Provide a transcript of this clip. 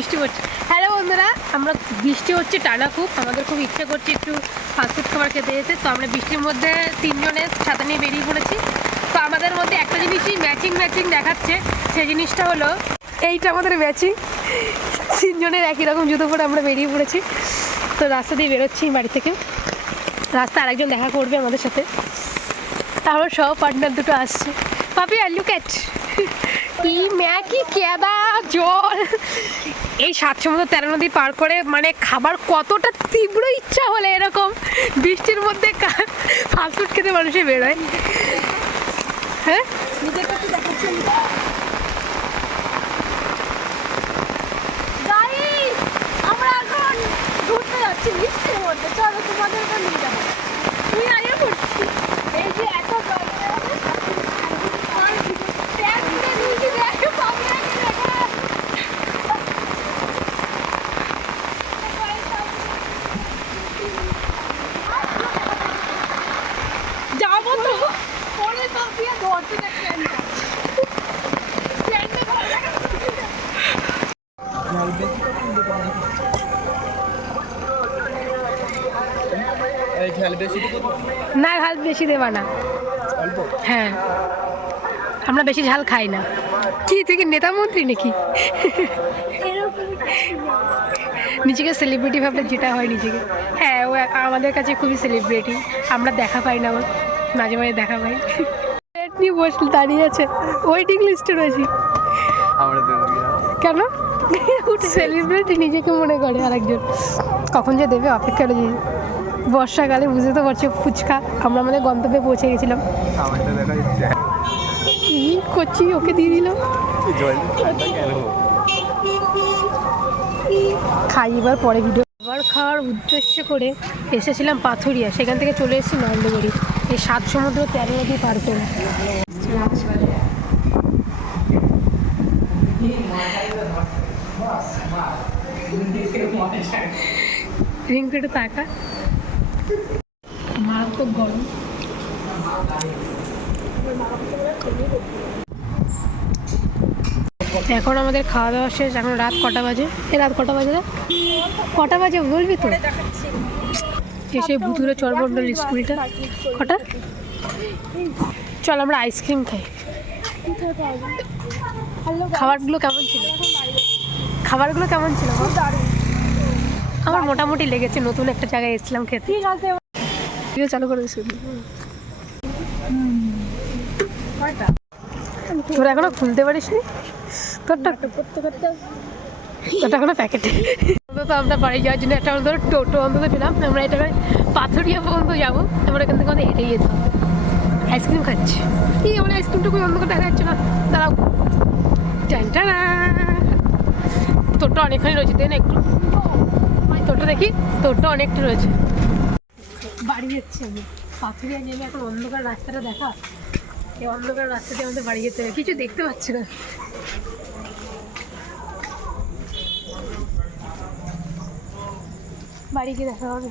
বৃষ্টি পড়ছে। হ্যালো বন্ধুরা, আমরা বৃষ্টি হচ্ছে টানা খুব, আমাদের খুব ইচ্ছে করছে একটু ফাস্টফুড খাবার খেতে যেতে। তো আমরা বৃষ্টির মধ্যে তিনজনের ছাতা নিয়ে বেরিয়ে পড়েছি। তো আমাদের মধ্যে একটা জিনিসই ম্যাচিং দেখাচ্ছে, সেই জিনিসটা হলো এইটা আমাদের ম্যাচিং। তিনজনের একই রকম জুতো পরে আমরা বেরিয়ে পড়েছি। তো রাস্তা দিয়ে বেরোচ্ছি বাড়ি থেকে, রাস্তা আরেকজন দেখা করবে আমাদের সাথে। তারপর সব পার্টনার দুটো আসছে। পাপি আর লুক এট কি ম্যাকি কেদা জল। এই 7 সমুদ্র 13 নদী পার করে মানে খাবার কতটা তীব্র ইচ্ছা হলে এরকম বৃষ্টির মধ্যে ফাস্টফুড খেতে মানুষে বেরোয়। হ্যাঁ, আমরা এখন ঘুরতে যাচ্ছি বৃষ্টির মধ্যে। চলো তোমাদেরকে নিয়ে যাবো। তুই আগে পড়ছি এই যে এত যাবো তো পরে তো দিয়ে ধরতে না, ঝাল বেশি দেবা না। হ্যাঁ, আমরা বেশি ঝাল খাই না। কি তুই কি নেতা মন্ত্রী নাকি? নিজেকে সেলিব্রিটি ভাবলে যেটা হয় নিজেকে। হ্যাঁ, ও আমাদের কাছে খুবই সেলিব্রিটি, আমরা দেখা পাই না, মাঝে মাঝে দেখা পাই। নিয়ে বসে দাঁড়িয়ে আছে, ওয়েটিং লিস্টে রয়েছি। কেন সেলিব্রিটি নিজেকে মনে করে আরেকজন, কখন যে দেবে অপেক্ষা রয়েছে। বর্ষাকালে বুঝতে তো পারছি ফুচকা। আমরা আমাদের গন্তব্যে পৌঁছে গেছিলাম। কি করছি, ওকে দিয়ে দিলাম। খাই এবার পরে ভিডিও। খাবার খাওয়ার উদ্দেশ্য করে এসেছিলাম পাথুরিয়া, সেখান থেকে চলে এসেছি নন্দবাড়ি, এই 7 সমুদ্র 13 নদী পার করে। রিঙ্কু একটু তাকা, মারাত্মক গরম। এখন আমাদের খাওয়া দাওয়া শেষ। এখন রাত কটা বাজে? রাত কটা বাজে? কটা বাজে বলবি তো? এসে ভুতুরে চরমণ্ডল স্কুলটা কটা। চল আমরা আইসক্রিম খাই। খাবারগুলো কেমন ছিল? খাবারগুলো কেমন ছিল? আমার মোটামুটি লেগেছে, নতুন একটা জায়গায় এসেছিলাম খেতে। চালু করে তোরা এখনো খুলতে পারিস নি তোরটা এখনো প্যাকেটে। অন্তত আমরা বাড়ি যাওয়ার জন্য একটা অন্তত টোটো অন্তত পেলাম। আমরা এটা পাথুরিয়া পর্যন্ত যাবো, আমরা এখান থেকে আমাদের হেঁটে যেতে হবে। আইসক্রিম খাচ্ছি, কি আমার আইসক্রিমটা খুবই অন্ধকার দেখা যাচ্ছে না। দাঁড়াও, টানটানা তোরটা অনেকখানি রয়েছে, দেন একটু তোরটা দেখি। তোরটা অনেকটা রয়েছে। বাড়ি যাচ্ছি আমি পাথুরিয়া নেমে। এখন অন্ধকার রাস্তাটা দেখা, এই অন্ধকার রাস্তাতে আমাদের বাড়ি যেতে হবে। কিছু দেখতে পাচ্ছি না, বাড়ি গিয়ে দেখা হবে।